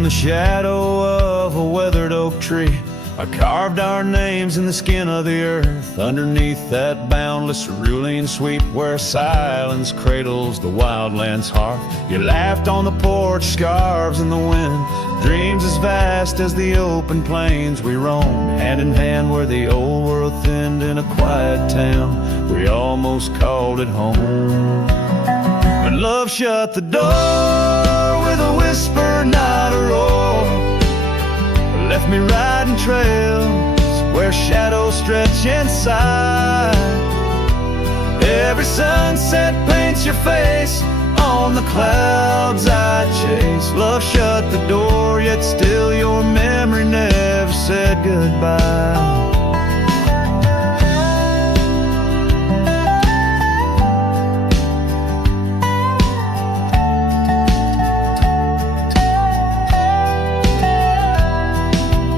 in the shadow of a weathered oak tree, I carved our names in the skin of the earth, underneath that boundless cerulean sweep where silence cradles the wildland's hearth. You laughed on the porch, scarves in the wind, dreams as vast as the open plains we roamed, hand in hand where the old world thinned in a quiet town. We almost called it home. But love shut the door with a whisper, not a roar, left me riding trails where shadows stretch inside. Every sunset paints your face on the clouds I chase. Love shut the door, yet still your memory never said goodbye.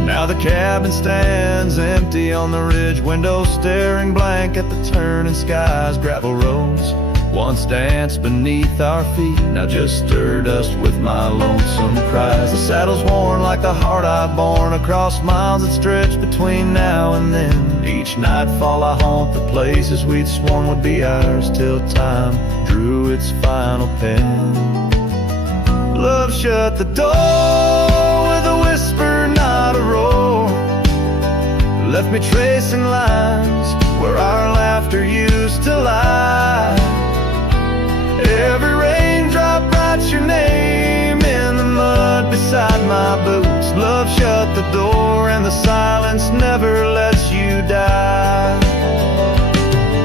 Now the cabin stands empty on the ridge, windows staring blank at the turning skies. Gravel roads once danced beneath our feet, now just stir dust with my lonesome cries. The saddle's worn like the heart I've borne across miles that stretch between now and then. Each nightfall I haunt the places we'd sworn would be ours till time drew its final pen. Love shut the door with a whisper, not a roar, left me tracing lines where our laughter used to lie. Every raindrop writes your name in the mud beside my boots. Love shut the door and the silence never lets you die.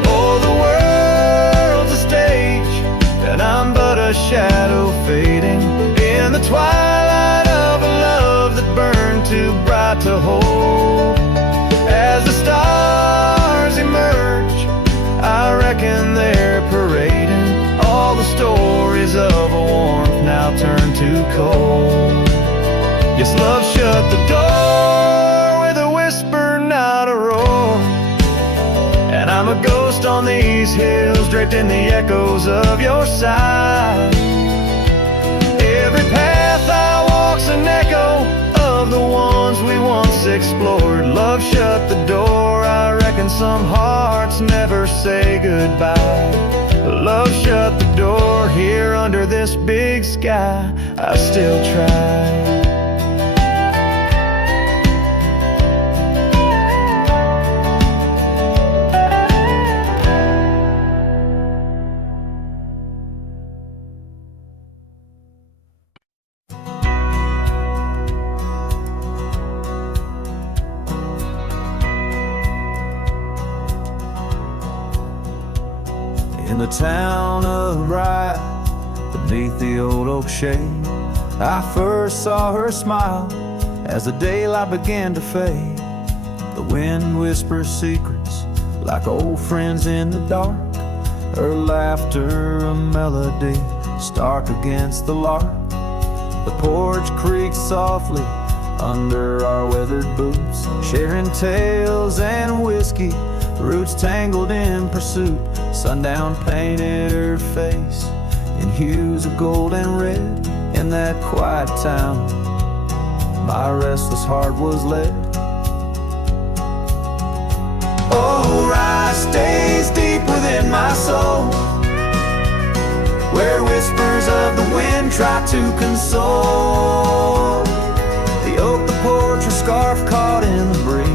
Oh, the world's a stage and I'm but a shadow fading in the twilight of a love that burned too bright to hold. As the stars emerge, I reckon they're parading all the stories of a warmth now turned to cold. Yes, love shut the door with a whisper, not a roar, and I'm a ghost on these hills draped in the echoes of your side. Every path I walk's an echo of the ones we once explored. Love shut the door, I reckon some hearts never say goodbye. Love shut the door, here under this big sky I still try. In the town of Bryan, beneath the old oak shade, I first saw her smile as the daylight began to fade. The wind whispers secrets like old friends in the dark, her laughter a melody stark against the lark. The porch creaks softly under our weathered boots, sharing tales and whiskey, roots tangled in pursuit. Sundown painted her face in hues of gold and red. In that quiet town, my restless heart was led. Oh, rye stays deep within my soul, where whispers of the wind try to console. The oak, the porch, a scarf caught in the breeze,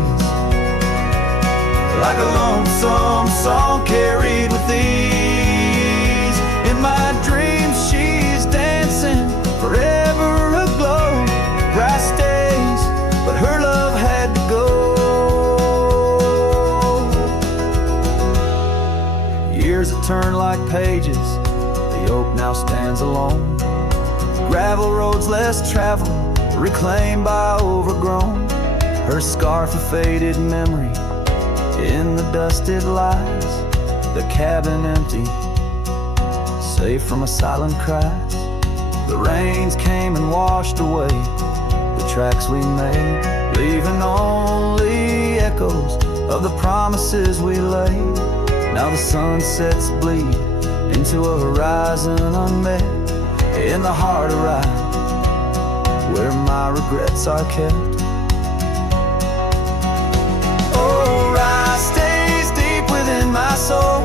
like a lonesome song carried with ease. In my dreams she's dancing, forever aglow. Bright stays, but her love had to go. Years have turned like pages, the oak now stands alone. Gravel roads less traveled, reclaimed by overgrown. Her scarf a faded memory, in the dust it lies, the cabin empty, safe from a silent cries. The rains came and washed away the tracks we made, leaving only echoes of the promises we laid. Now the sunsets bleed into a horizon unmet. In the heart of Rye, where my regrets are kept. Oh, rye stays deep within my soul,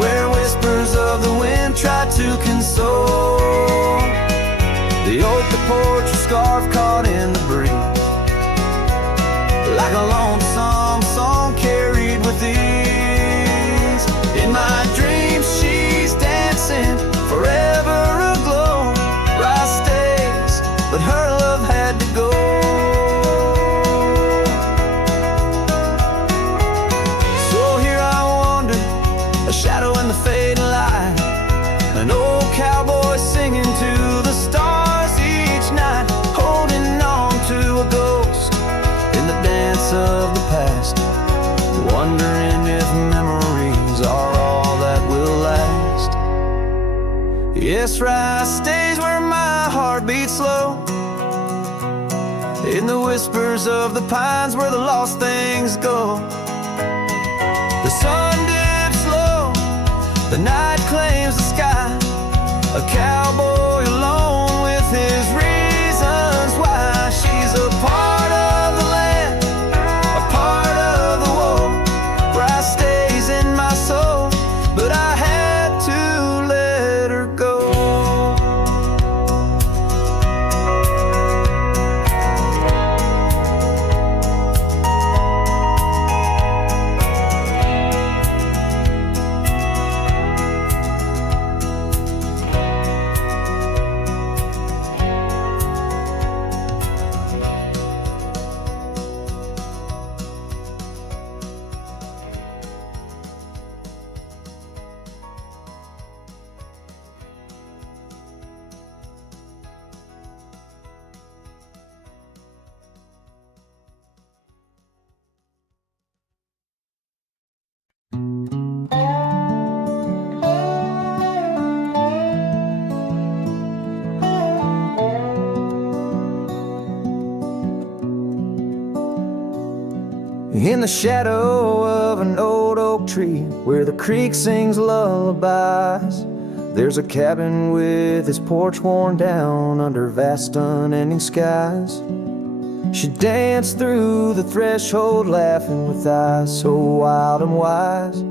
where whispers of the wind try to console the oak, the porch, a scarf caught in the breeze, like a lonesome song carried with ease. In my dreams she's dancing, forever aglow. Rye stays, but her love had to go. So here I wander, a shadow in the fading light, an old cowboy singing to the stars each night, holding on to a ghost in the dance of the past, wondering if memories are all that will last. Yes, rye stays where my heart beats slow, in the whispers of the pines where the lost things go. The sun dips low, the night claims the sky, a cowboy alone with his reasons why. She's a part of the land, a part of the woe. Rye stays in my soul, but I had to let her go. In the shadow of an old oak tree, where the creek sings lullabies, there's a cabin with its porch worn down under vast unending skies. She danced through the threshold laughing with eyes so wild and wise.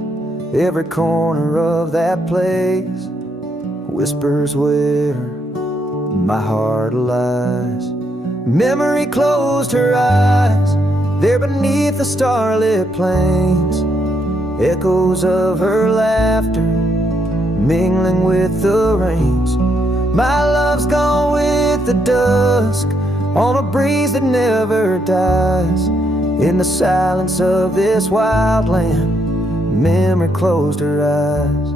Every corner of that place whispers where my heart lies. Memory closed her eyes there beneath the starlit plains, echoes of her laughter mingling with the rains. My love's gone with the dusk on a breeze that never dies. In the silence of this wild land, memory closed her eyes.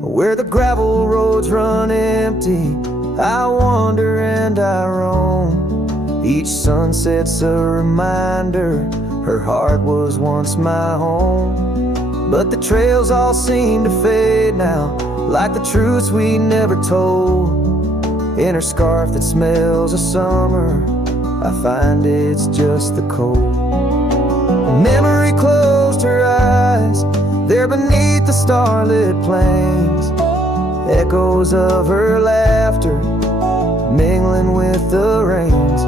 Where the gravel roads run empty, I wander and I roam. Each sunset's a reminder her heart was once my home. But the trails all seem to fade now, like the truths we never told. In her scarf that smells of summer, I find it's just the cold. Memory closed her eyes there beneath the starlit plains, echoes of her laughter mingling with the rains.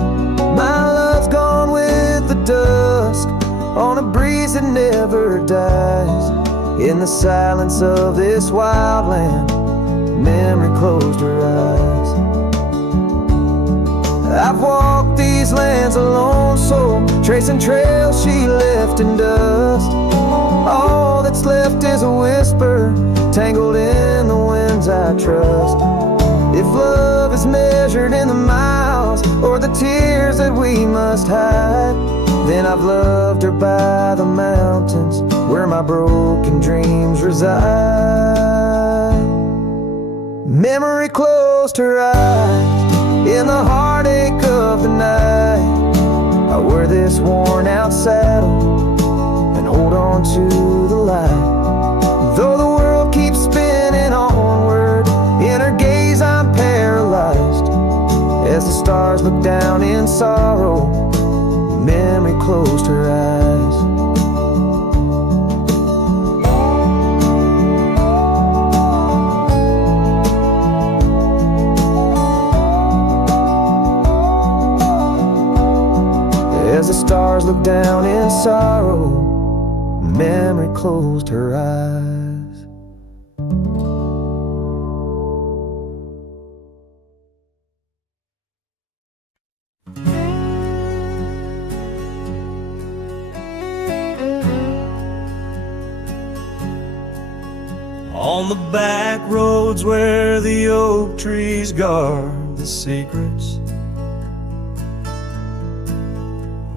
My love's gone with the dusk on a breeze that never dies. In the silence of this wild land, memory closed her eyes. I've walked these lands alone, so tracing trails she left in dust. All that's left is a whisper tangled in the winds I trust. If love is measured in the miles or the tears that we must hide, then I've loved her by the mountains where my broken dreams reside. Memory closed her eyes in the heartache of the night. I wear this worn out saddle and hold on to the light. Though the world keeps spinning onward, in her gaze I'm paralyzed. As the stars look down in sorrow, memory closed her eyes. As the stars looked down in sorrow, memory closed her eyes. On the back roads where the oak trees guard the secrets,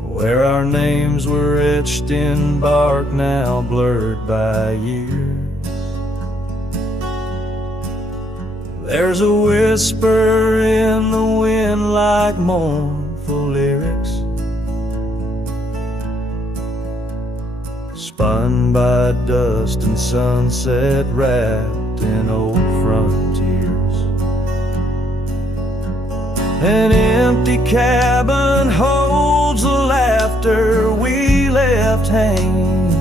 where our names were etched in bark now blurred by years, there's a whisper in the wind like mournful lyrics, spun by dust and sunset wrapped in old frontiers. An empty cabin holds the laughter we left hanging.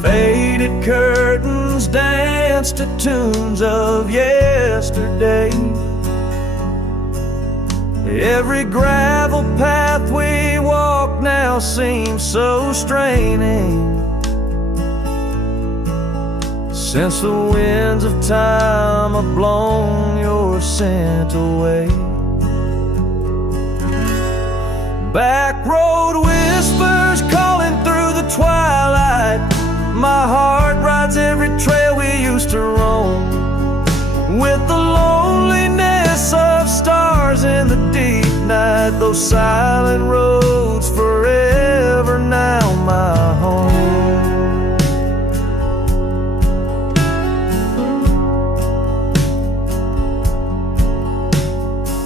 Faded curtains dance to tunes of yesterday. Every gravel path we walk now seems so straining, since the winds of time have blown your scent away. Back road whispers calling through the twilight. My heart rides every trail we used to roam, with the loneliness of stars in the deep night. Those silent roads forever now my home.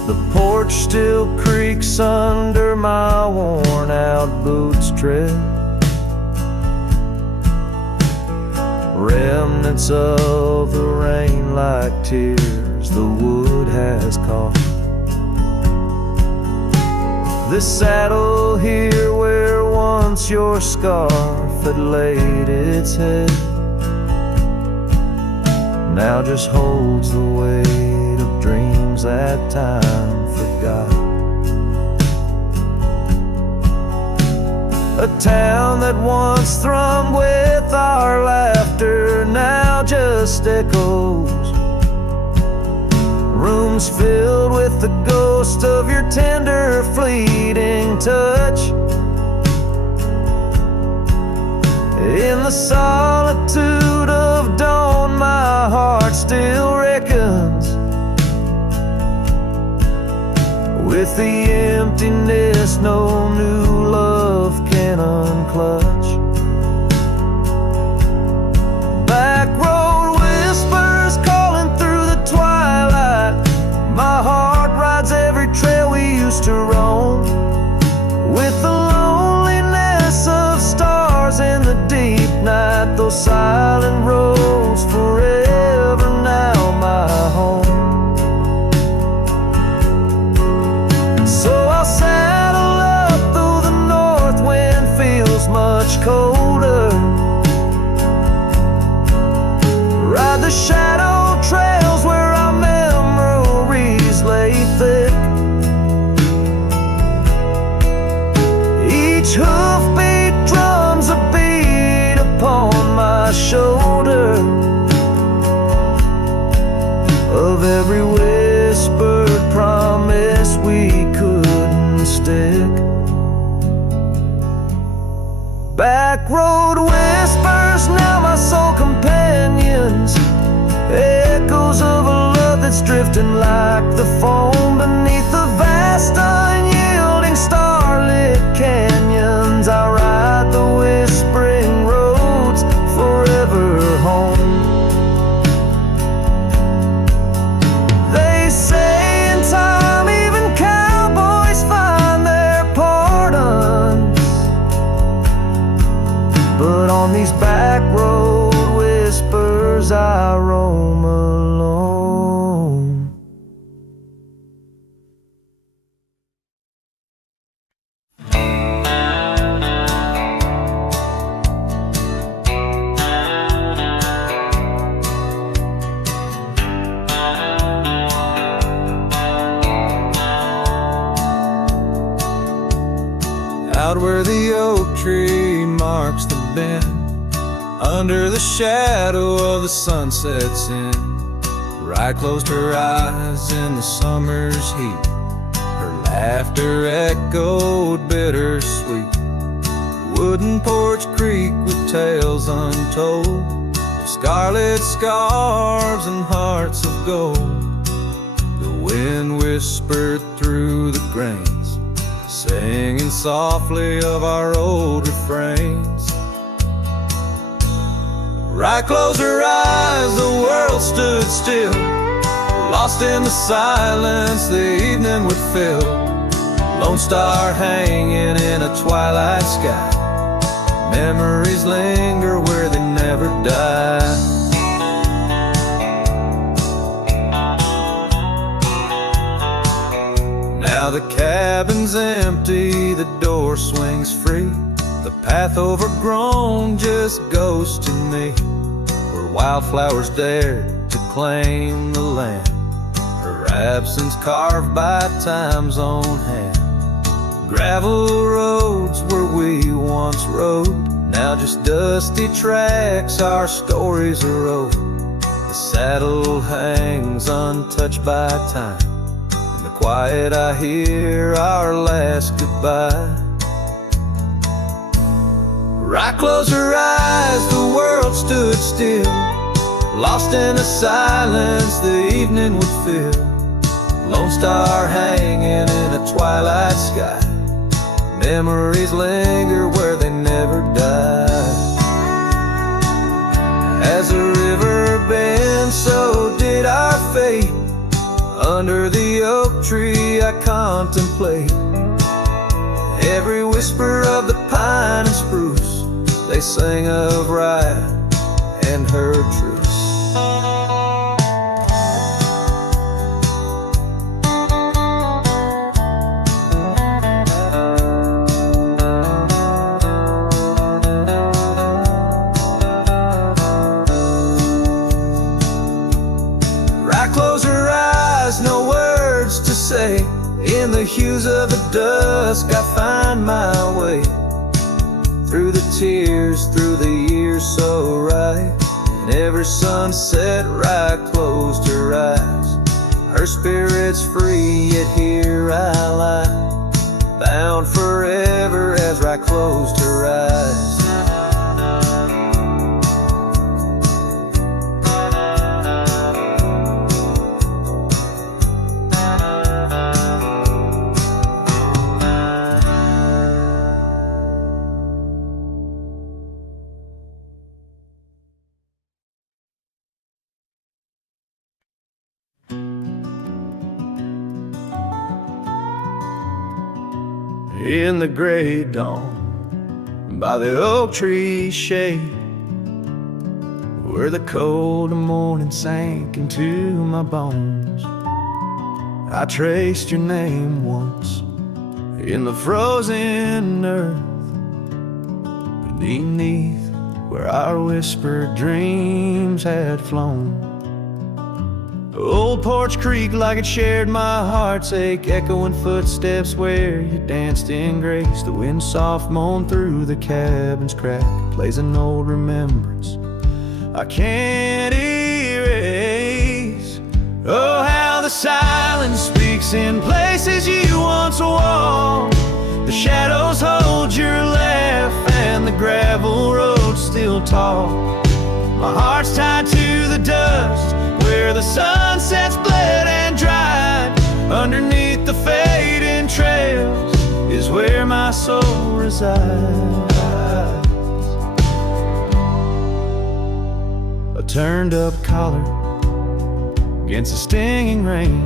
The porch still creaks under my worn out boots tread. Remnants of the rain like tears the wood has caught. This saddle here where once your scarf had laid its head now just holds the weight of dreams that time forgot. A town that once thrummed with our laughter now just echoes. Rooms filled with the ghost of your tender, fleeting touch. In the solitude of dawn, my heart still reckons with the emptiness no new love can unclutch. Back road whispers calling through the twilight. My heart rides every trail we used to roam, with the loneliness of stars in the deep night. Those silent roads forever now my home. So I'll saddle up through the north wind feels much colder, ride the shadow trails where our memories lay thick. Each hoofbeat drums a beat upon my shoulder of every whispered promise we couldn't stick. Back road whispers, now my soul companions, echoes of a love that's drifting like the foam beneath the vast unyielding starlit canyons. I ride the whispering roads forever home. They say in time even cowboys find their pardons, but on these back road whispers I roam alone. Out where the oak tree marks the bend, under the shadow of the sunset's end, Rye closed her eyes in the summer's heat. Her laughter echoed bittersweet. Wooden porch creak with tales untold, scarlet scarves and hearts of gold. The wind whispered through the grains, singing softly of our old refrains. Rye closed her eyes, the world stood still, lost in the silence the evening would fill. Lone star hanging in a twilight sky, memories linger where they never die. Now the cabin's empty, the door swings free. The path overgrown just goes to me, where wildflowers dared to claim the land, her absence carved by time's own hand. Gravel roads where we once rode, now just dusty tracks our stories erode. The saddle hangs untouched by time, in the quiet I hear our last goodbye. Rye closed her eyes, the world stood still, lost in the silence the evening would fill. Lone star hanging in a twilight sky, memories linger where they never die. As the river bends, so did our fate. Under the oak tree I contemplate every whisper of the pine and spruce. They sing of Rye and her truce. No words to say, in the hues of the dusk I find my way. Through the tears, through the years so right, and every sunset Rye closed her eyes. Her spirit's free, yet here I lie, bound forever as Rye closed her eyes. In the gray dawn, by the oak tree shade, where the cold morning sank into my bones, I traced your name once in the frozen earth, beneath where our whispered dreams had flown. Old Porch Creek like it shared my heart's ache, echoing footsteps where you danced in grace. The wind soft moaned through the cabin's crack, plays an old remembrance I can't erase. Oh, how the silence speaks in places you once walked. The shadows hold your laugh and the gravel roads still talk. My heart's tied to the dust where the sunsets bled and dried. Underneath the fading trails is where my soul resides. A turned up collar against the stinging rain,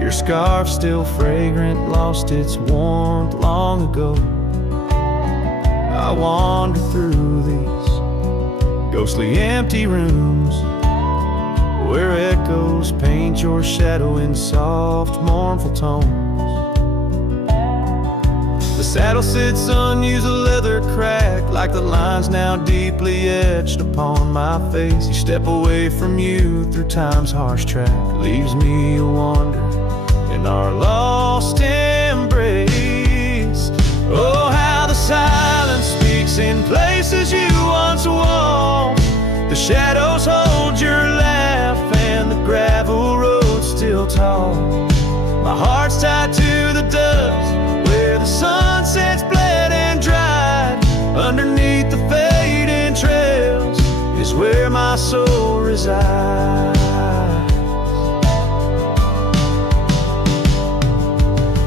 your scarf still fragrant, lost its warmth long ago. I wander through these ghostly empty rooms where echoes paint your shadow in soft, mournful tones. The saddle sits unused, a leather crack, like the lines now deeply etched upon my face. You step away from you through time's harsh track, leaves me a wander in our lost embrace. tied to the dust, where the sunsets bled and dried. Underneath the fading trails is where my soul resides.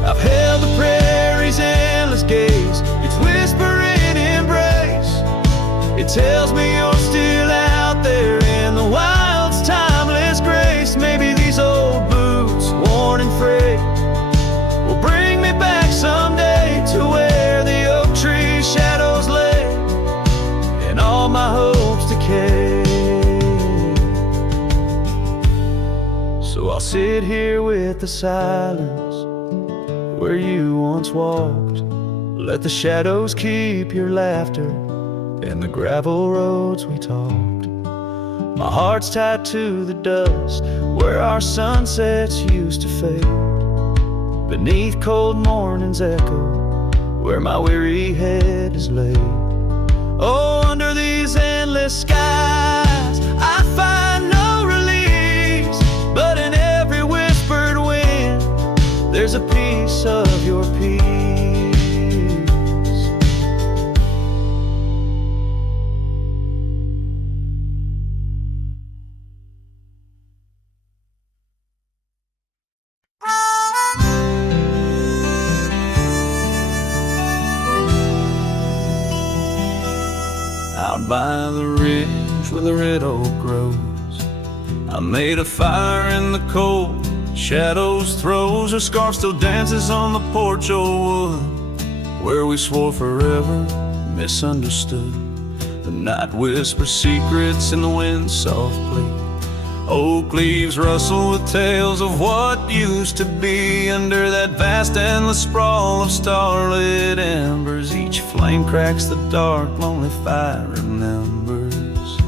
I've held the prairie's endless gaze, its whispering embrace. It tells me you're still out there in the wild's timeless grace. Maybe these old boots, worn and frayed, will bring me back someday to where the oak tree shadows lay and all my hopes decay. So I'll sit here with the silence where you once walked. Let the shadows keep your laughter and the gravel roads we talked. My heart's tied to the dust where our sunsets used to fade. Beneath cold morning's echo where my weary head is laid. Oh, under these endless skies I find no release, but in every whispered wind there's a piece of your peace. Out by the ridge where the red oak grows, I made a fire in the cold shadows throws. Her scarf still dances on the porch old wood where we swore forever, misunderstood. The night whispers secrets in the wind's soft plea. Oak leaves rustle with tales of what used to be. Under that vast endless sprawl of starlit embers, each flame cracks the dark, lonely fire remembers.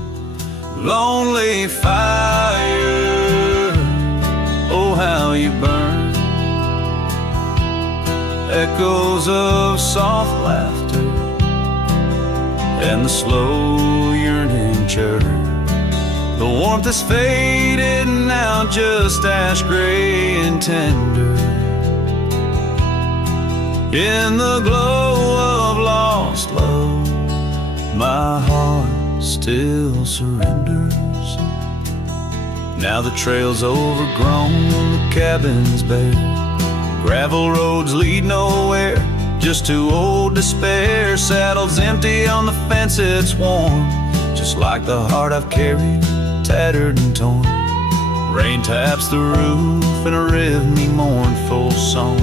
Lonely fire, oh how you burn. Echoes of soft laughter and the slow yearning churn. The warmth is faded now, just ash gray and tender. In the glow of lost love, my heart still surrenders. Now the trail's overgrown, the cabin's bare. Gravel roads lead nowhere, just to old despair. Saddle's empty on the fence, it's warm, just like the heart I've carried, tattered and torn. Rain taps the roof in a rhythmy mournful song.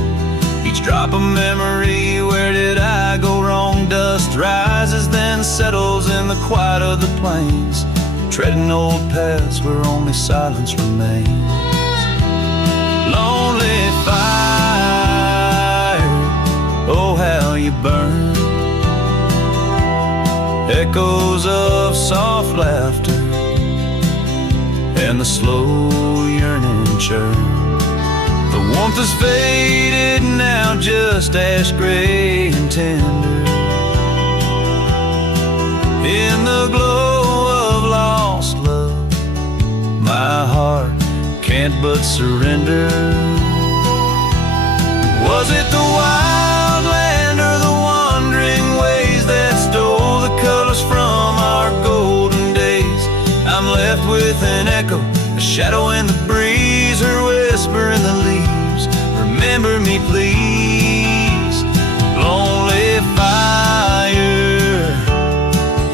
Each drop a memory, where did I go wrong? Dust rises then settles in the quiet of the plains, treading old paths where only silence remains. Lonely fire, oh how you burn. Echoes of soft laughter and the slow yearning churn. The warmth is faded now, just ash gray and tender. In the glow of lost love, my heart can't but surrender. Was it the wild land or the wandering ways that stole the colors from our golden days? I'm left with an echo, a shadow in the breeze, her whisper in the leaves. Remember me please. Lonely fire,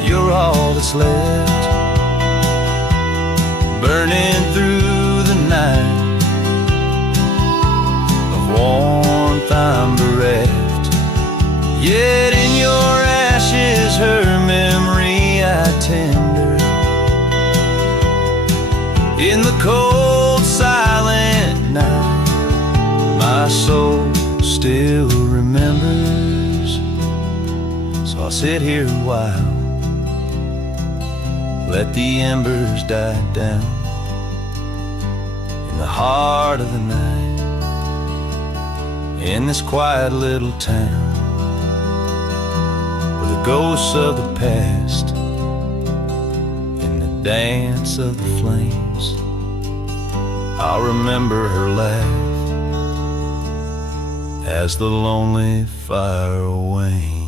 you're all that's left, burning through the night. Of warmth I'm bereft, yet in your ashes her memory I tender. In the cold silent night, my soul still remembers. So I'll sit here a while, let the embers die down. In the heart of the night, in this quiet little town, where the ghosts of the past in the dance of the flames, I'll remember her laugh as the lonely fire wanes.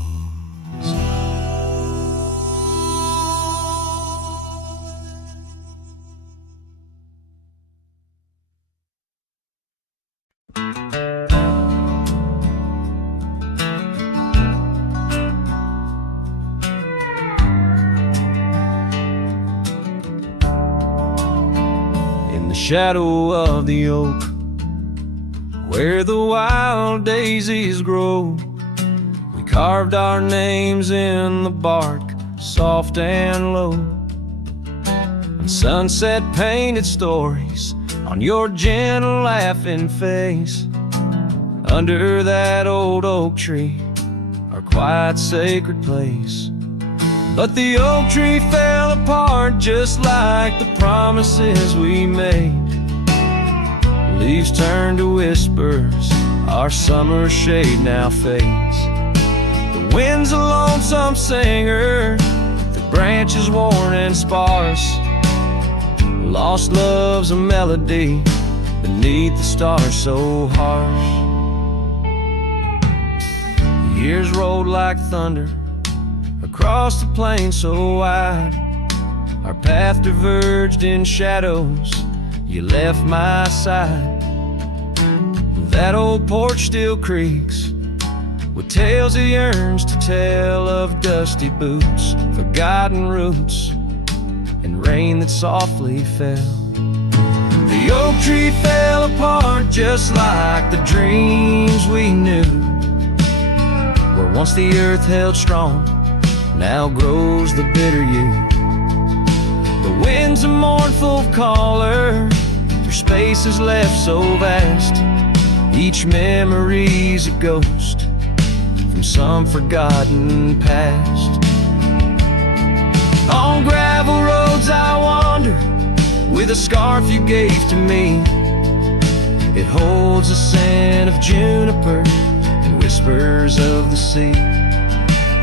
In the shadow of the oak, where the wild daisies grow, we carved our names in the bark, soft and low. And sunset painted stories on your gentle laughing face. Under that old oak tree, our quiet sacred place. But the oak tree fell apart just like the promises we made. Leaves turn to whispers, our summer shade now fades. The wind's a lonesome singer, the branches worn and sparse. Lost love's a melody beneath the stars so harsh. The years rolled like thunder across the plain so wide. Our path diverged in shadows, you left my side. That old porch still creaks with tales he yearns to tell, of dusty boots, forgotten roots, and rain that softly fell. The oak tree fell apart just like the dreams we knew. Where once the earth held strong, now grows the bitter yew. The wind's a mournful caller through spaces left so vast. Each memory's a ghost from some forgotten past. On gravel roads I wander with a scarf you gave to me. It holds a scent of juniper and whispers of the sea.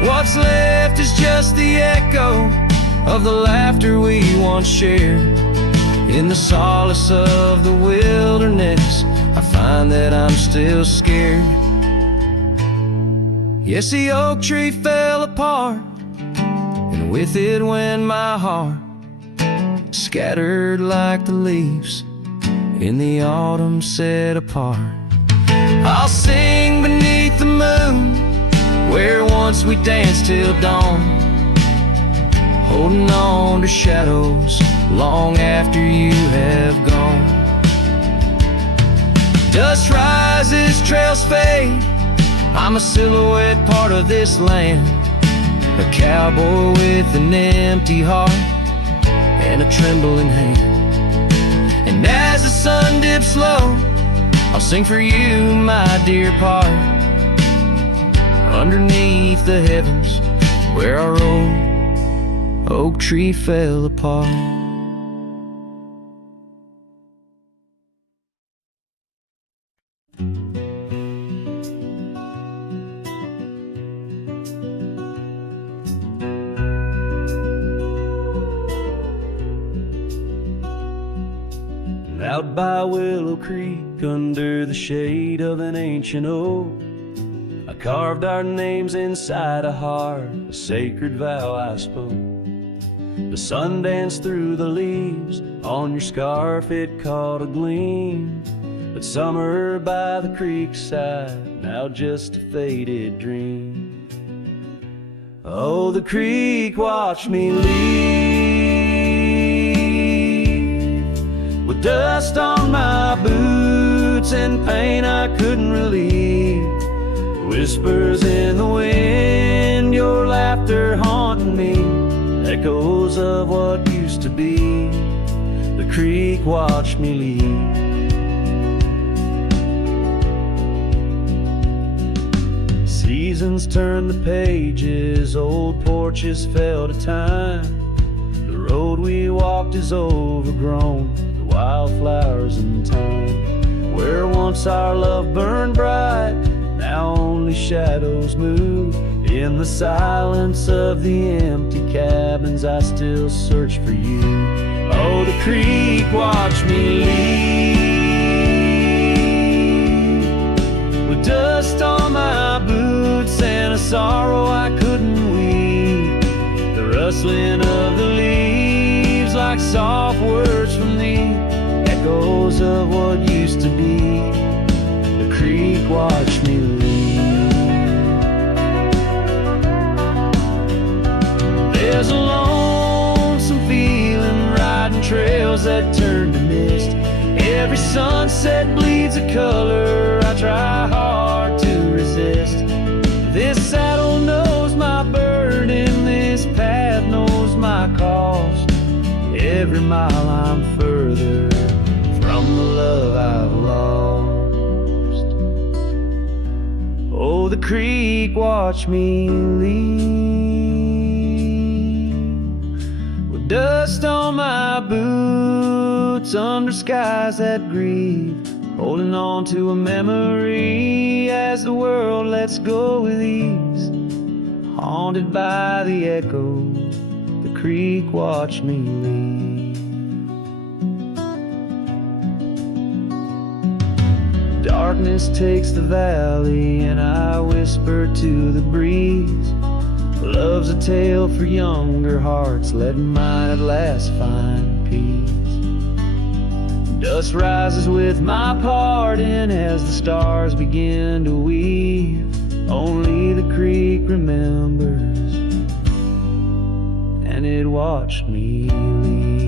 What's left is just the echo of the laughter we once shared. In the solace of the wilderness, I find that I'm still scared. Yes, the oak tree fell apart, and with it went my heart, scattered like the leaves in the autumn set apart. I'll sing beneath the moon, where once we danced till dawn, holding on to shadows long after you have gone. Dust rises, trails fade, I'm a silhouette, part of this land. A cowboy with an empty heart and a trembling hand. And as the sun dips low, I'll sing for you, my dear part, underneath the heavens where our old oak tree fell apart. Out by Willow Creek, under the shade of an ancient oak, I carved our names inside a heart, a sacred vow I spoke. The sun danced through the leaves, on your scarf it caught a gleam. But summer by the creek side, now just a faded dream. Oh, the creek watched me leave, with dust on my boots and pain I couldn't relieve. Whispers in the wind, your laughter haunting me, echoes of what used to be. The creek watched me leave. Seasons turned the pages, old porches fell to time. The road we walked is overgrown, the wildflowers in time. Where once our love burned bright, now only shadows move. In the silence of the empty cabins, I still search for you. Oh, the creek watched me leave, with dust sorrow I couldn't weep, the rustling of the leaves like soft words from thee, echoes of what used to be. The creek watched me leave. There's a lonesome feeling riding trails that turn to mist. Every sunset bleeds a color I try hard to resist. This saddle knows my burden, this path knows my cost. Every mile I'm further from the love I've lost. Oh, the creek watched me leave, with dust on my boots under skies that grieve, holding on to a memory as the world lets go with ease. Haunted by the echo, the creek watched me leave. Darkness takes the valley and I whisper to the breeze, love's a tale for younger hearts, let mine at last find peace. Dust rises with my pardon as the stars begin to weave. Only the creek remembers, and it watched me leave.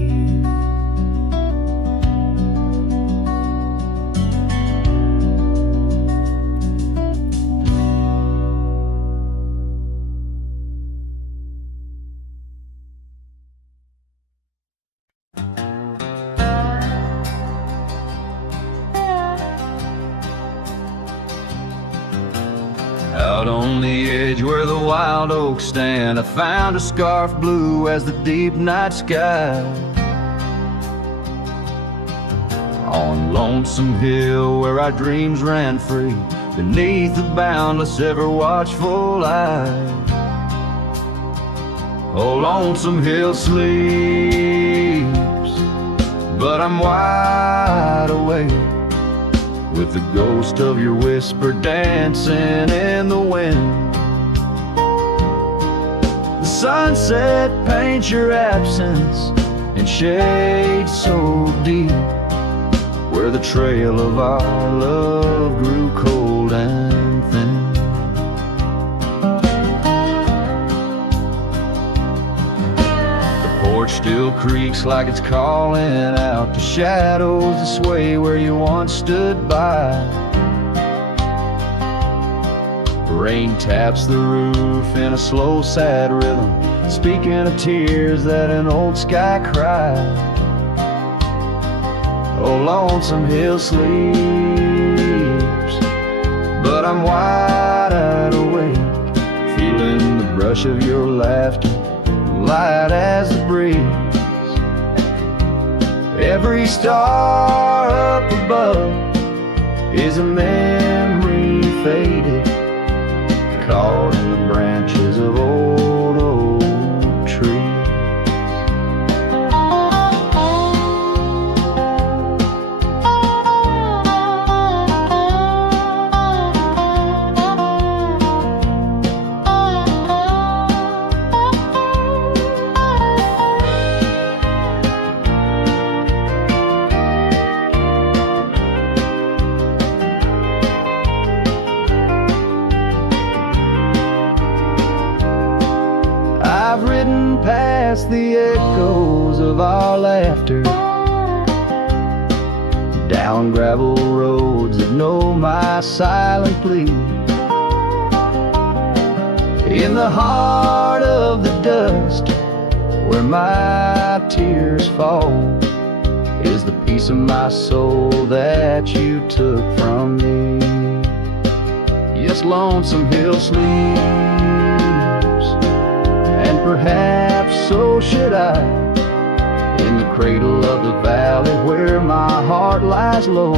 Out on the edge where the wild oaks stand, I found a scarf blue as the deep night sky. On Lonesome Hill where our dreams ran free, beneath the boundless ever watchful eye. Oh, Lonesome Hill sleeps, but I'm wide awake, with the ghost of your whisper dancing in the wind. The sunset paints your absence in shade so deep, where the trail of our love grew cold and thin. The porch still creaks like it's calling out to shadows that sway where you once stood by. Rain taps the roof in a slow sad rhythm, speaking of tears that an old sky cried. Oh, Lonesome Hill sleeps, but I'm wide awake, feeling the brush of your laughter, light as the breeze. Every star up above is a memory faded, caught in the branches of old oak trees. I've ridden past the echoes of our laughter, down gravel roads that know my silent plea. In the heart of the dust, where my tears fall, is the piece of my soul that you took from me. Yes, Lonesome Hill sleeps, and perhaps so should I, in the cradle of the valley where my heart lies low,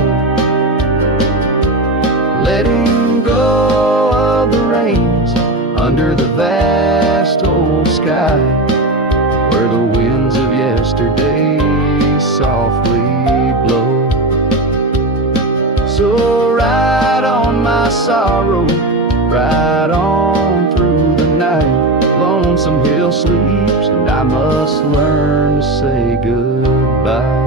letting go of the reins under the vast old sky, where the winds of yesterday softly blow. So ride on my sorrow, ride on through lonesome hill sleeps, and I must learn to say goodbye.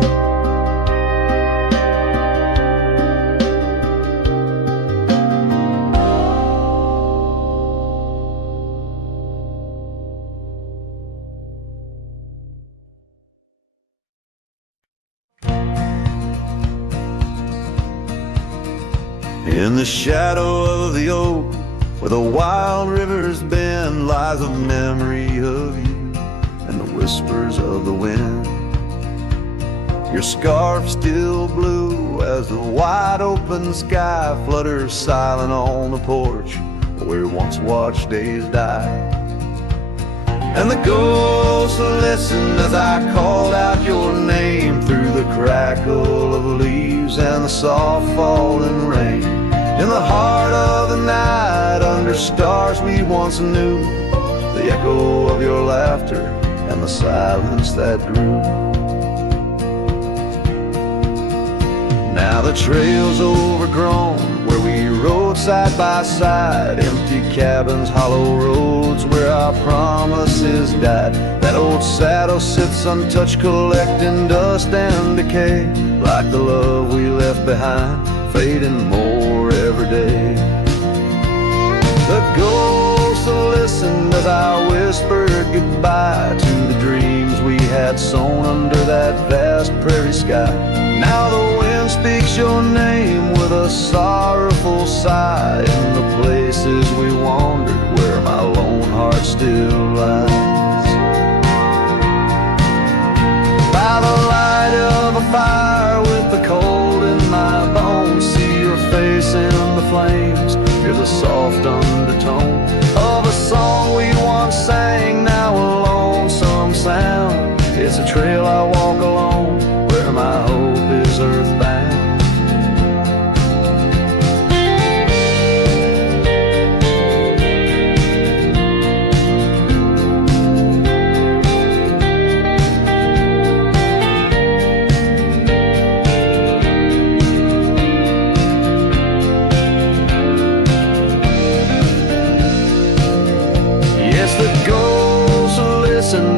In the shadow of the oak, where the wild rivers bend, lies a memory of you and the whispers of the wind. Your scarf still blue as the wide open sky flutters silent on the porch where we once watched days die. And the ghosts listened as I called out your name through the crackle of leaves and the soft falling rain. In the heart of the night, under stars we once knew, the echo of your laughter and the silence that grew. Now the trail's overgrown, where we rode side by side, empty cabins, hollow roads, where our promises died. That old saddle sits untouched, collecting dust and decay, like the love we left behind, fading more every day. The ghosts listened as I whispered goodbye to the dreams we had sown under that vast prairie sky. Now the wind speaks your name with a sorrowful sigh in the places we wandered, where my lone heart still lies. By the light of a fire with the cold in my bones, see your face in the flames, hear the soft undertone of a song we once sang, now a lonesome sound. It's a trail I walk alone, where my hope is earthbound.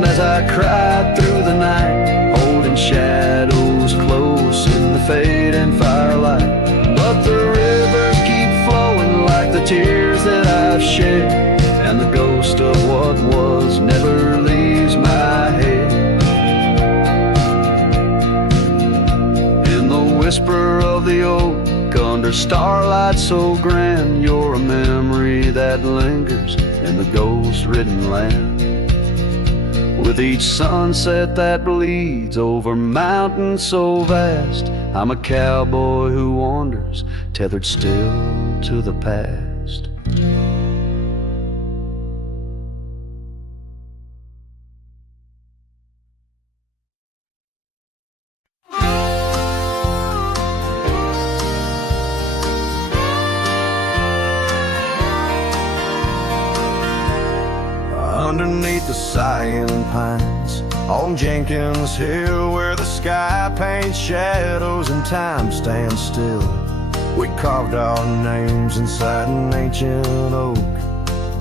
As I cried through the night, holding shadows close in the fading firelight. But the rivers keep flowing like the tears that I've shed, and the ghost of what was never leaves my head. In the whisper of the oak, under starlight so grand, you're a memory that lingers in the ghost-ridden land. With each sunset that bleeds over mountains so vast, I'm a cowboy who wanders, tethered still to the past. Underneath the sighing pines on Jenkins Hill, where the sky paints shadows and time stands still, we carved our names inside an ancient oak,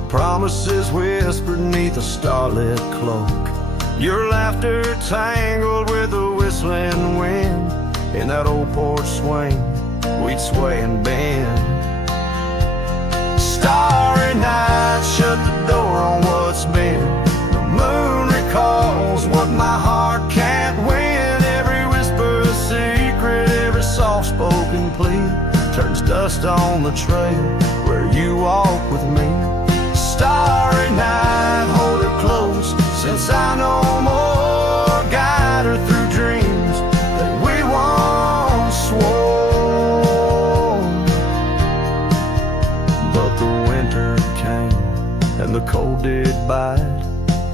promises whispered neath a starlit cloak. Your laughter tangled with the whistling wind, in that old porch swing we'd sway and bend. Starry night shut the door on what's been. The moon recalls what my heart can't win. Every whisper a secret, every soft-spoken plea turns dust on the trail where you walk with me. Starry night, hold her close, since I no more, guide her through dreams that we once swore. But the winter came and the cold did bite.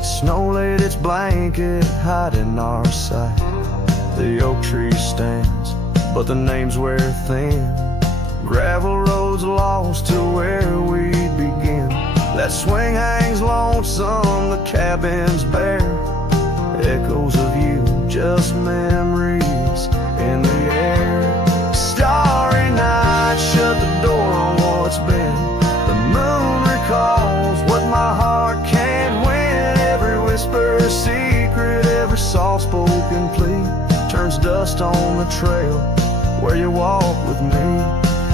Snow laid its blanket, hiding our sight. The oak tree stands, but the names wear thin. Gravel roads lost to where we'd begin. That swing hangs lonesome, the cabin's bare. Echoes of you, just memories in the air. Starry night, shut the door on what's been. The moon recalls what my heart can't win. rest on the trail where you walk with me.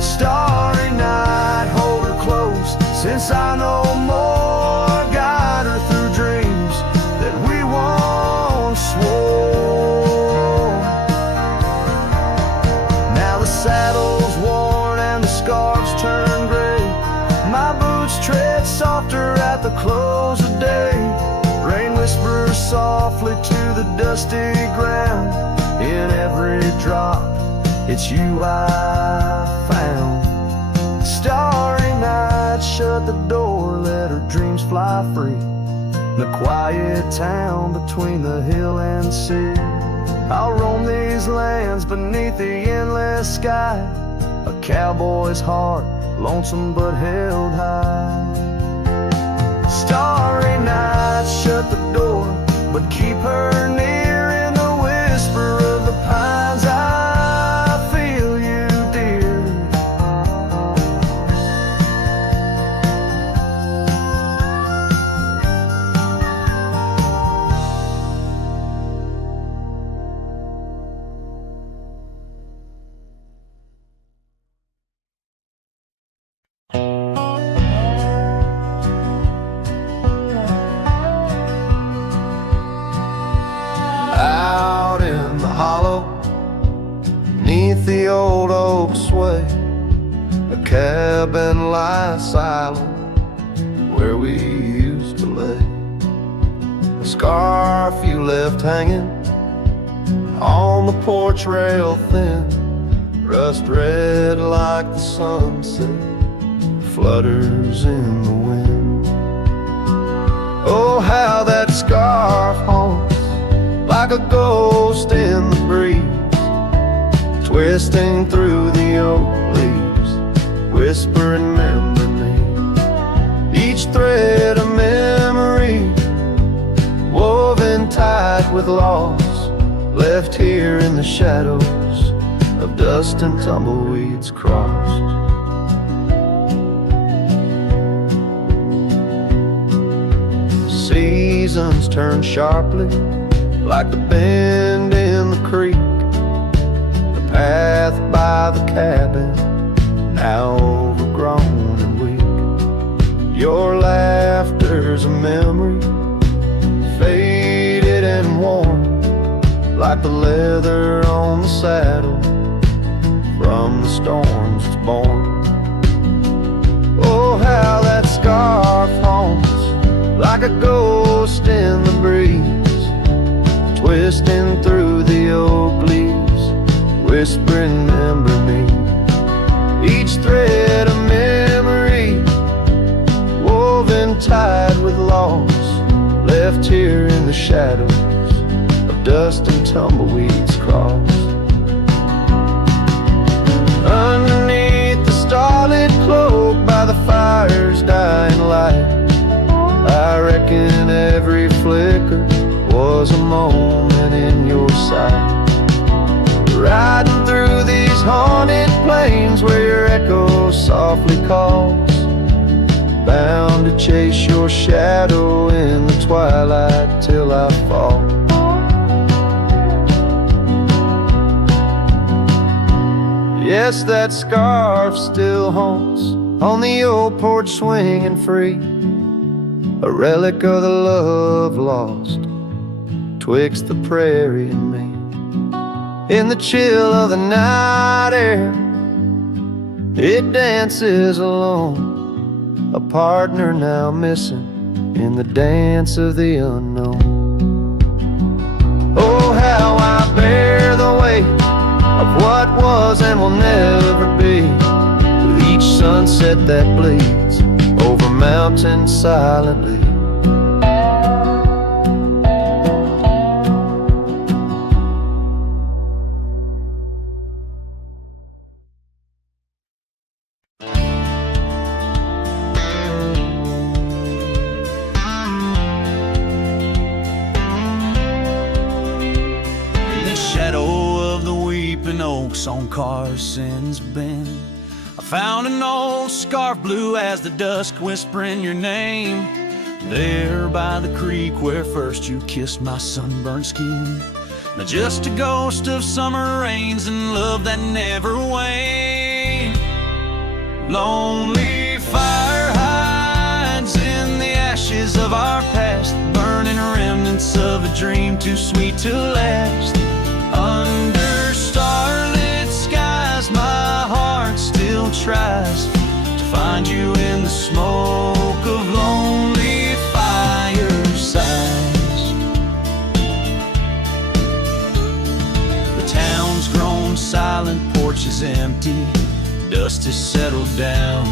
Starry night, hold her close, since I know more. Guide her through dreams that we once swore. Now the saddle's worn and the scarves turn gray. My boots tread softer at the close of day. Rain whispers softly to the dusty ground. In every drop, it's you I found. Starry night, shut the door, let her dreams fly free. The quiet town between the hill and sea. I'll roam these lands beneath the endless sky. A cowboy's heart, lonesome but held high. Starry night, shut the door, but keep her near. In the whisper of the pines, I feel you, dear. Out in the hollow, beneath the old oak sway, a cabin lies silent where we used to lay. A scarf you left hanging on the porch rail thin, rust red like the sunset, flutters in the wind. Oh, how that scarf haunts like a ghost in the breeze, twisting through the oak leaves, whispering memory. Each thread a memory, woven tight with loss, left here in the shadows of dust and tumbleweeds crossed. Seasons turn sharply like the bend in the creek. The path by the cabin, now overgrown and weak. Your laughter's a memory, faded and worn, like the leather on the saddle, from the storms it's born. Oh, how that scarf haunts like a ghost in the breeze, twisting through the oak leaves, whispering remember me. Each thread a memory, woven tight with loss, left here in the shadows of dust and tumbleweeds crossed. Underneath the starlit cloak by the fire's dying light, I reckon every flicker was a moment in your sight. Riding through these haunted plains where your echo softly calls, bound to chase your shadow in the twilight till I fall. Yes, that scarf still haunts on the old porch swinging free, a relic of the love lost twixt the prairie and me. In the chill of the night air, it dances alone, a partner now missing in the dance of the unknown. Oh, how I bear the weight of what was and will never be, with each sunset that bleeds over mountains silently. On Carson's Bend, I found an old scarf blue as the dusk whispering your name. There by the creek where first you kissed my sunburned skin, not just a ghost of summer rains and love that never waned. Lonely fire hides in the ashes of our past, burning remnants of a dream too sweet to last. Under starlit skies, my heart still tries to find you in the smoke of lonely firesides. The town's grown silent, porch is empty, dust has settled down.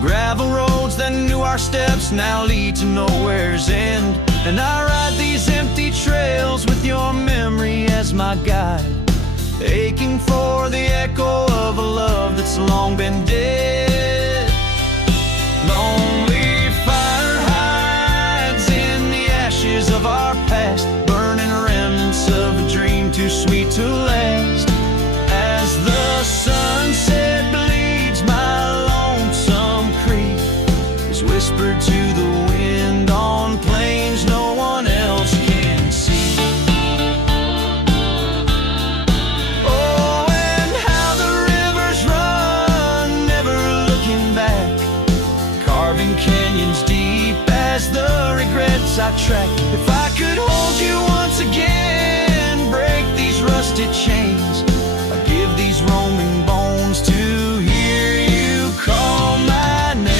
Gravel roads that knew our steps now lead to nowhere's end, and I ride these empty trails with your memory as my guide, aching for the echo of a love that's long been dead. Lonely fire hides in the ashes of our past, burning remnants of a dream too sweet to last. As the sunset bleeds, my lonesome creek is whispered to the wind on plains no one else can see. Oh, and how the rivers run, never looking back, carving canyons deep as the regrets I track. If I could hold you once again, break these rusted chains, give these roaming bones to hear you call my name.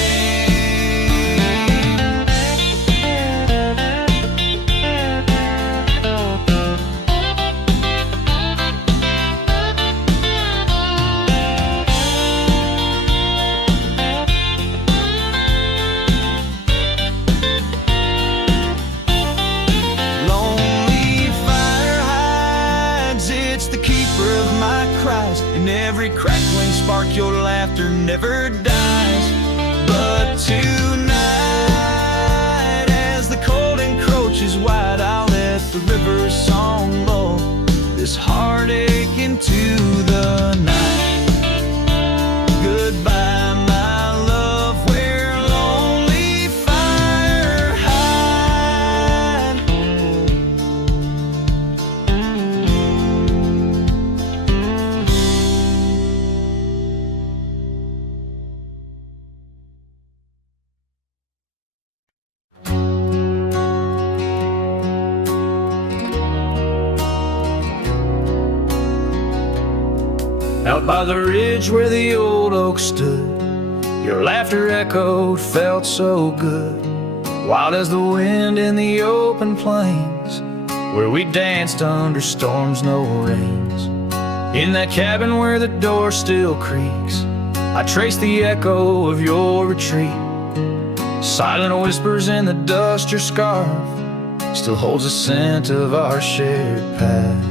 Lonely fire hides, it's the keeper of my cries. In every crackling spark, your laughter never dies. But tonight, as the cold encroaches wide, I'll let the river's song lull this heartache into the night. Goodbye, my love, where lonely fire hide. Out by the ridge where the old oak stood, your laughter echoed, felt so good. Wild as the wind in the open plains, where we danced under storms, no rains. In that cabin where the door still creaks, I trace the echo of your retreat. Silent whispers in the dust, your scarf still holds the scent of our shared path.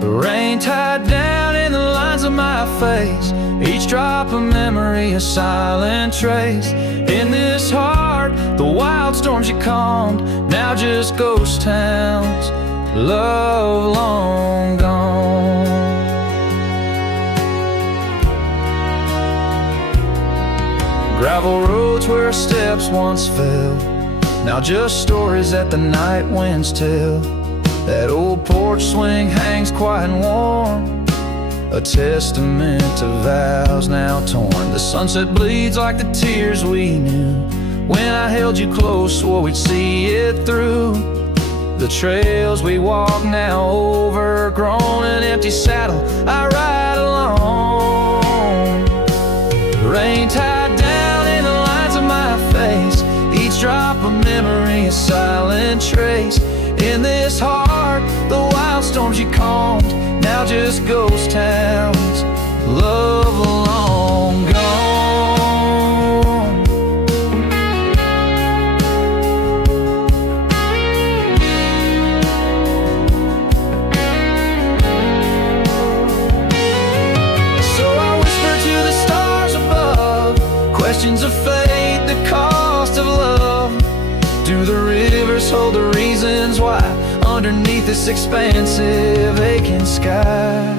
The rain tied down in the lines of my face, each drop of memory a silent trace. In this heart, the wild storms you calmed, now just ghost towns, love long gone. Gravel roads where our steps once fell, now just stories that the night winds tell. That old porch swing hangs quiet and warm, a testament to vows now torn. The sunset bleeds like the tears we knew when I held you close, swore we'd see it through. The trails we walk now overgrown, an empty saddle I ride alone. The rain tied down in the lines of my face, each drop of memory a silent trace. In this heart, the wild storms you calmed, now just ghost towns, love long gone. So I whisper to the stars above, questions of fate, the cost of love. Do the rivers hold the reasons why underneath this expansive aching sky?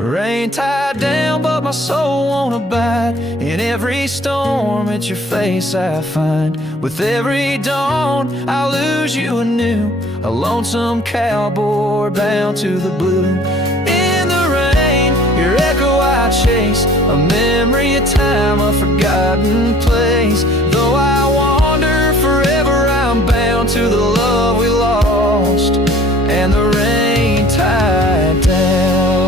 Rain tied down, but my soul won't abide. In every storm, it's your face I find. With every dawn, I lose you anew. A lonesome cowboy bound to the blue. In the rain, your echo I chase, a memory of time, a forgotten place. Though I wander forever, I'm bound to the love we lost, and the rain tied down.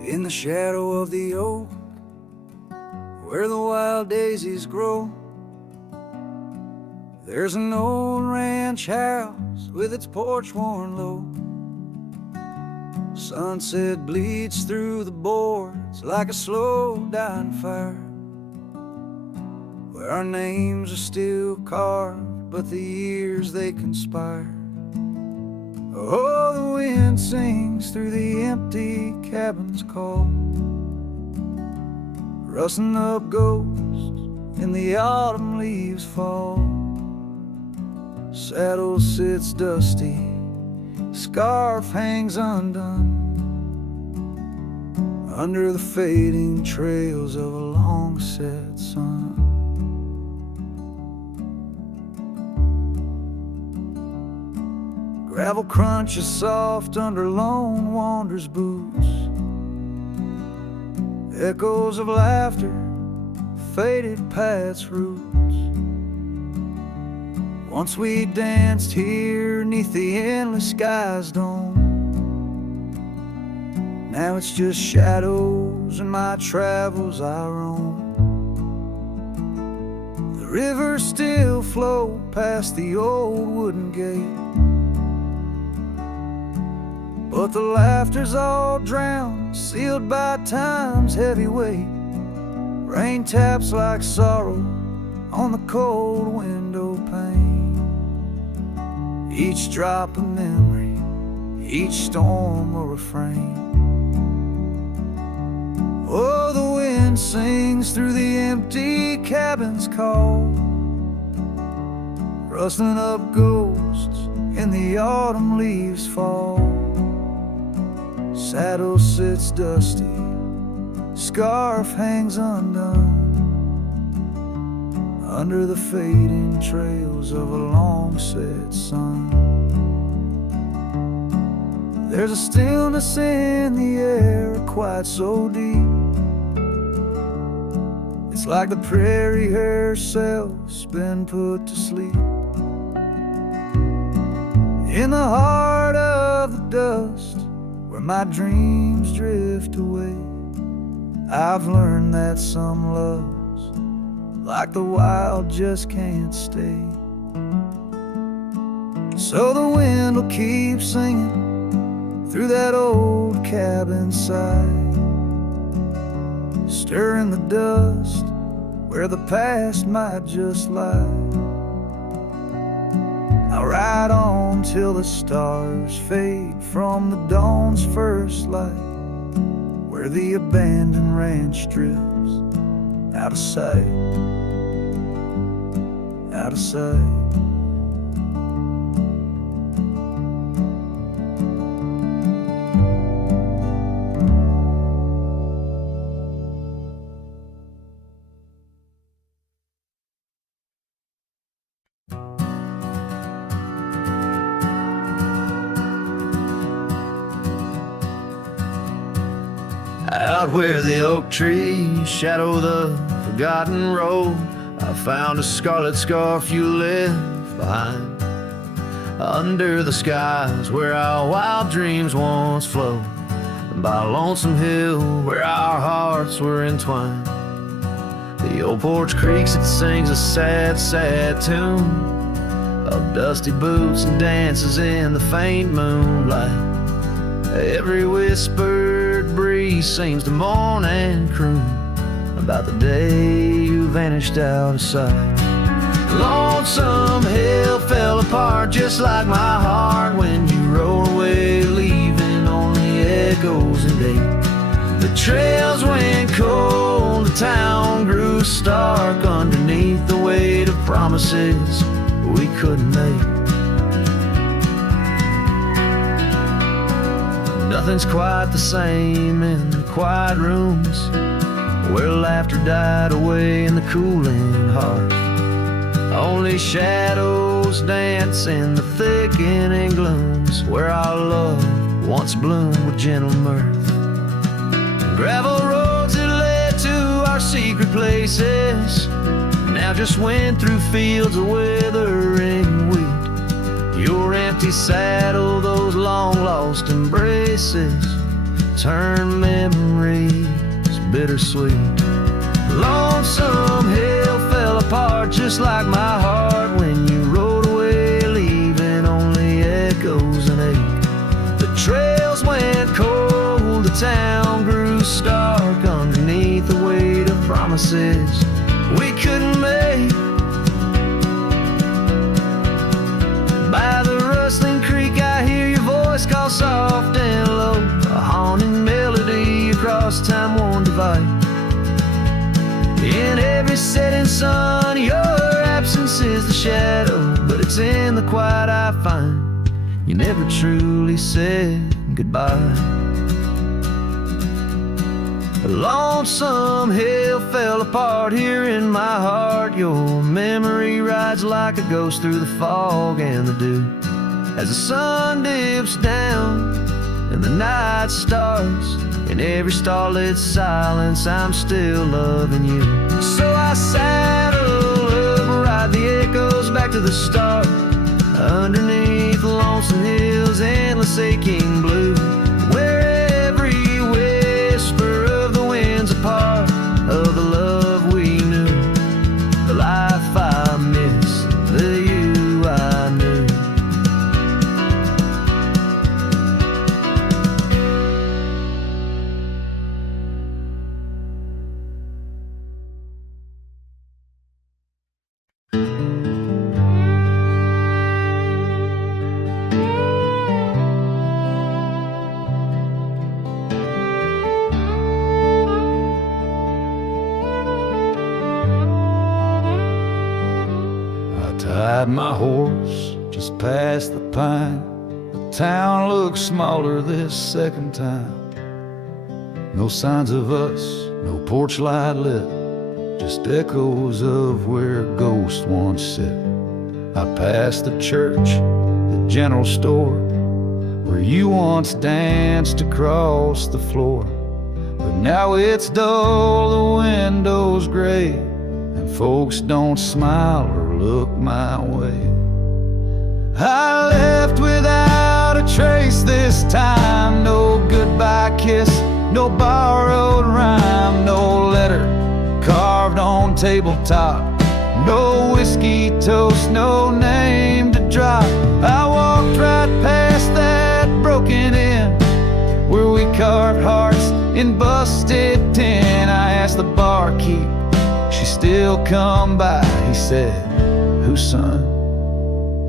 In the shadow of the oak, where the wild daisies grow, there's an old ranch house with its porch worn low. Sunset bleeds through the boards like a slow dying fire, where our names are still carved, but the years they conspire. Oh, the wind sings through the empty cabin's call, rustling up ghosts in the autumn leaves fall. Saddle sits dusty, scarf hangs undone, under the fading trails of a long set sun. Gravel crunches soft under lone wanderer's boots, echoes of laughter faded past roots. Once we danced here neath the endless sky's dome, now it's just shadows and my travels I roam. The rivers still flow past the old wooden gate, but the laughter's all drowned, sealed by time's heavy weight. Rain taps like sorrow on the cold window pane. Each drop a memory, each storm a refrain. Oh, the wind sings through the empty cabin's call, rustling up ghosts in the autumn leaves fall. Saddle sits dusty, scarf hangs undone, under the fading trails of a long set sun. There's a stillness in the air, quite so deep. It's like the prairie herself's been put to sleep. In the heart of the dust, where my dreams drift away, I've learned that some loves, like the wild, just can't stay. So the wind will keep singing through that old cabin side, stirring the dust where the past might just lie. I'll ride on till the stars fade from the dawn's first light, where the abandoned ranch drifts out of sight, out of sight. Out where the oak trees shadow the forgotten road, I found a scarlet scarf you left behind. Under the skies where our wild dreams once flowed, and by a lonesome hill where our hearts were entwined. The old porch creaks, it sings a sad, sad tune of dusty boots and dances in the faint moonlight. Every whispered breeze seems to moan and croon about the day you vanished out of sight. Lonesome Hill fell apart just like my heart when you rode away, leaving only echoes and ache. The trails went cold, the town grew stark underneath the weight of promises we couldn't make. Nothing's quite the same in the quiet rooms where laughter died away in the cooling heart. Only shadows dance in the thickening glooms where our love once bloomed with gentle mirth. Gravel roads that led to our secret places now just went through fields of withering wheat. Your empty saddle, those long-lost embraces, turn memories bittersweet. Lonesome Hill fell apart just like my heart when you rode away, leaving only echoes and ache. The trails went cold, the town grew stark underneath the weight of promises we couldn't make. By the rustling creek I hear your voice call soft and low, a haunting melody across time-worn divide. In every setting sun your absence is the shadow, but it's in the quiet I find you never truly said goodbye. Lonesome Hill fell apart here in my heart. Your memory rides like a ghost through the fog and the dew as the sun dips down and the night starts. In every starlit silence I'm still loving you. So I saddle up, ride the echoes back to the start, underneath the lonesome hills, endless aching blue, where every whisper of the wind's a part of the love we knew, the life I miss, the you I knew. Tied my horse just past the pine. The town looks smaller this second time. No signs of us, no porch light lit, just echoes of where ghosts once sit. I passed the church, the general store, where you once danced across the floor. But now it's dull, the window's gray, and folks don't smile or look my way. I left without a trace this time. No goodbye kiss, no borrowed rhyme, no letter carved on tabletop, no whiskey toast, no name to drop. I walked right past that broken inn where we carved hearts in busted tin. I asked the barkeep, she still come by. He said, whose son?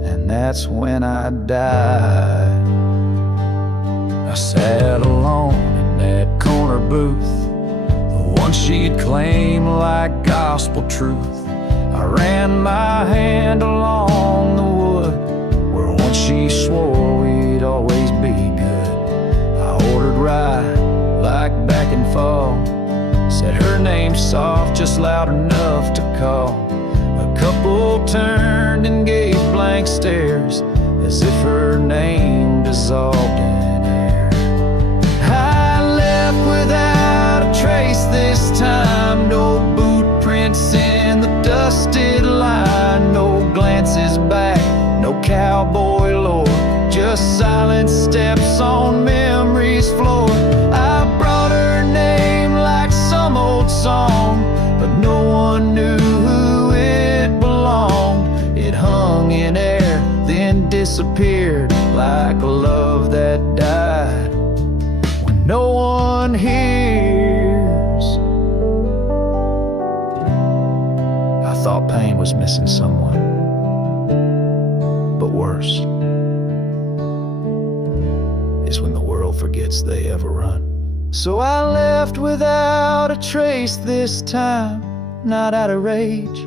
And that's when I died. I sat alone in that corner booth, the one she'd claimed like gospel truth. I ran my hand along the wood where once she swore we'd always be good. I ordered rye like back in fall, said her name soft, just loud enough to call. A couple turned and gave blank stares as if her name dissolved in air. I left without a trace this time, no boot prints in the dusted line, no glances back, no cowboy lore, just silent steps on memory's floor. I brought her name like some old song, but no one knew who it belonged. It hung in air no one hears. I thought pain was missing someone, but worse is when the world forgets they ever run. So I left without a trace this time, not out of rage,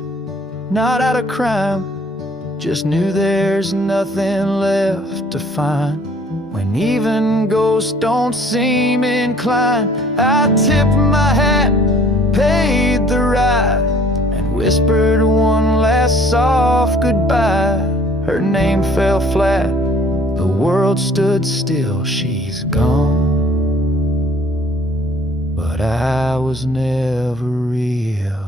not out of crime, just knew there's nothing left to find. When even ghosts don't seem inclined, I tipped my hat, paid the ride, and whispered one last soft goodbye. Her name fell flat, the world stood still, she's gone. But I was never real.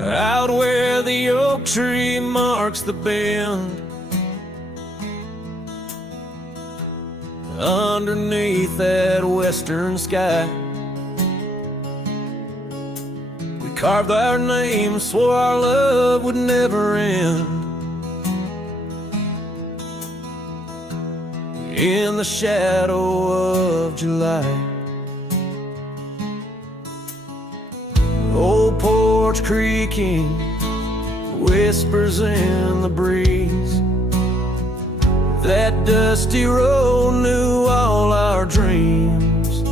Out where the oak tree marks the bend, underneath that western sky, we carved our names, swore our love would never end. In the shadow of July, old porch creaking, whispers in the breeze. That dusty road knew all our dreams.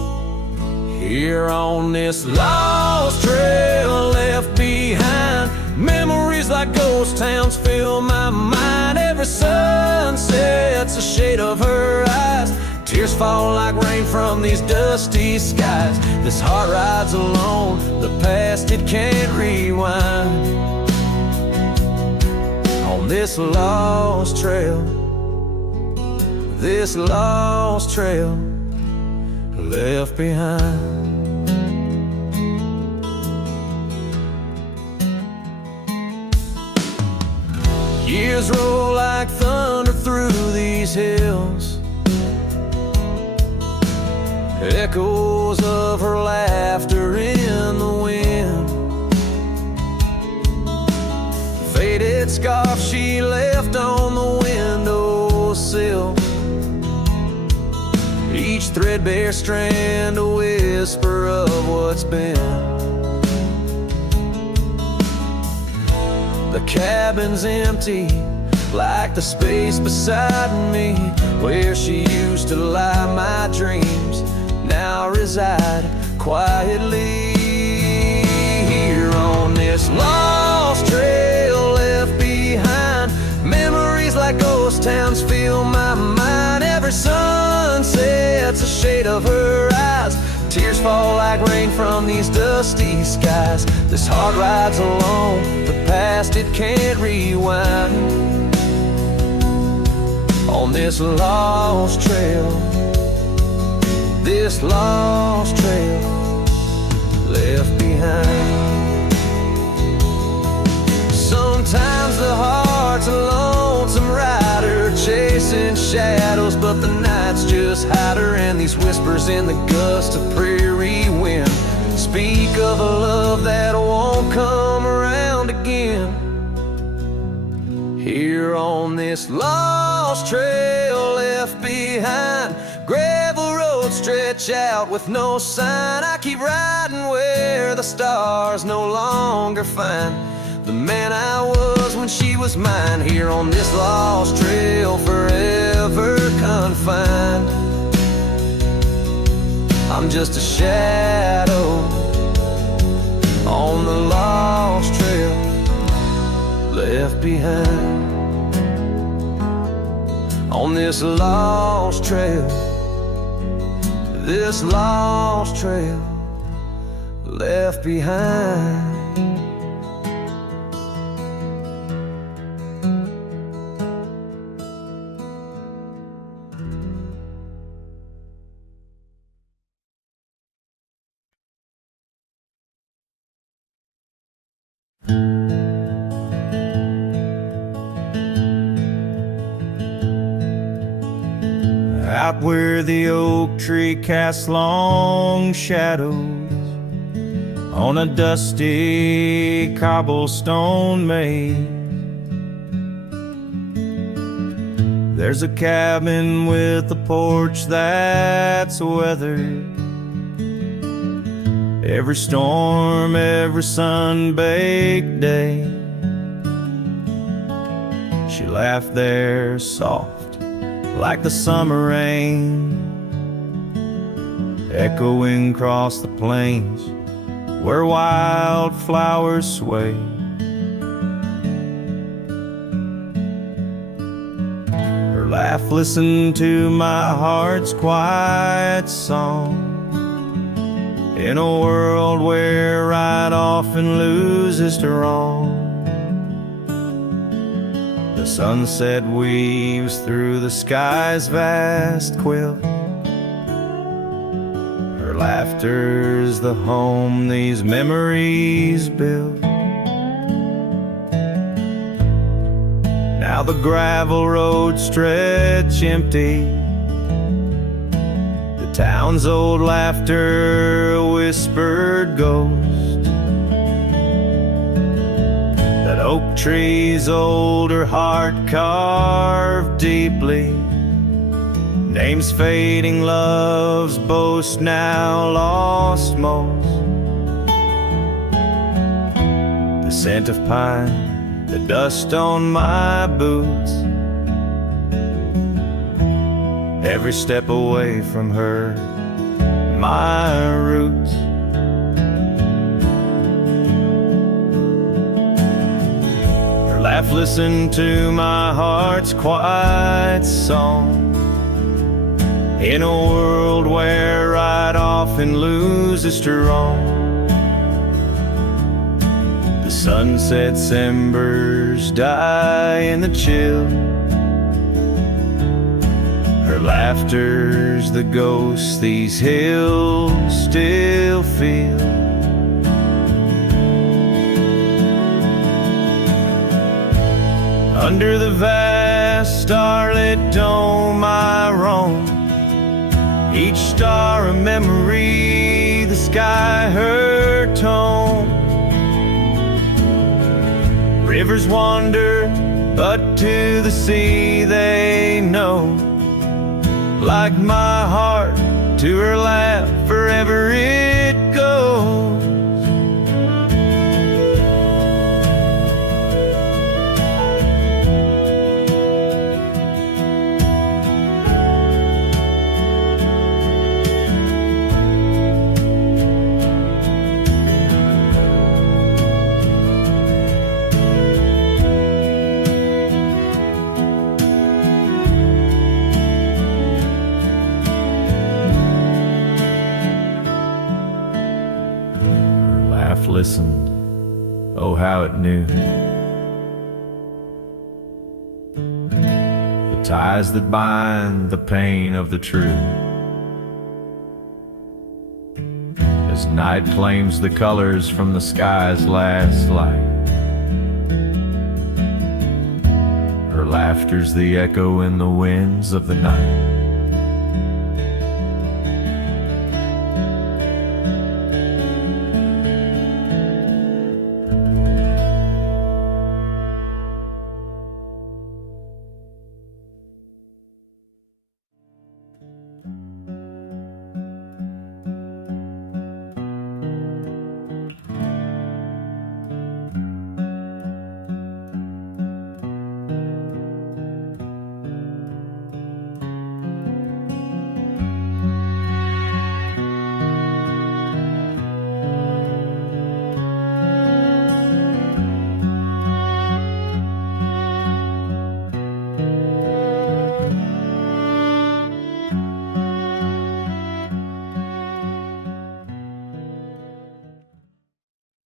Here on this lost trail left behind, memories like ghost towns fill my mind. Every sunset's a shade of her eyes. Tears fall like rain from these dusty skies. This heart rides alone, the past it can't rewind. On this lost trail, this lost trail left behind. Years roll like thunder through these hills, echoes of her laughter in the wind. Faded scarf she left on the windowsill, each threadbare strand a whisper of what's been. The cabin's empty, like the space beside me, where she used to lie my dreams now reside quietly. Here on this lost trail left behind, memories like ghost towns fill my mind. Every sunset's a shade of her eyes. Tears fall like rain from these dusty skies. This heart rides alone, the past it can't rewind. On this lost trail, this lost trail left behind. Sometimes the heart's a lonesome rider chasing shadows, but the night's just hider, and these whispers in the gust of prairie wind speak of a love that won't come around again. Here on this lost trail left behind, gravel roads stretch out with no sign. I keep riding where the stars no longer find the man I was when she was mine. Here on this lost trail, forever confined, I'm just a shadow on the lost trail left behind. On this lost trail, this lost trail left behind. out where the oak tree casts long shadows on a dusty cobblestone maze. There's a cabin with a porch that's weathered every storm, every sun-baked day. She laughed there soft like the summer rain, echoing across the plains where wildflowers sway. Her laugh listened to my heart's quiet song, in a world where right often loses to wrong. The sunset weaves through the sky's vast quilt. Her laughter's the home these memories build. Now the gravel roads stretch empty, the town's old laughter a whispered ghost. That oak tree's older heart carved deeply, names fading, love's boast now lost most. The scent of pine, the dust on my boots, every step away from her, my roots. Her laugh listened to my heart's quiet song, in a world where right often loses to wrong. The sunset's embers die in the chill, her laughter's the ghost these hills still feel. Under the vast starlit dome I roam, each star a memory, the sky her tone. Rivers wander, but to the sea they know, like my heart to her laugh forever it goes. Listened, oh how it knew the ties that bind the pain of the true. As night claims the colors from the sky's last light, her laughter's the echo in the winds of the night.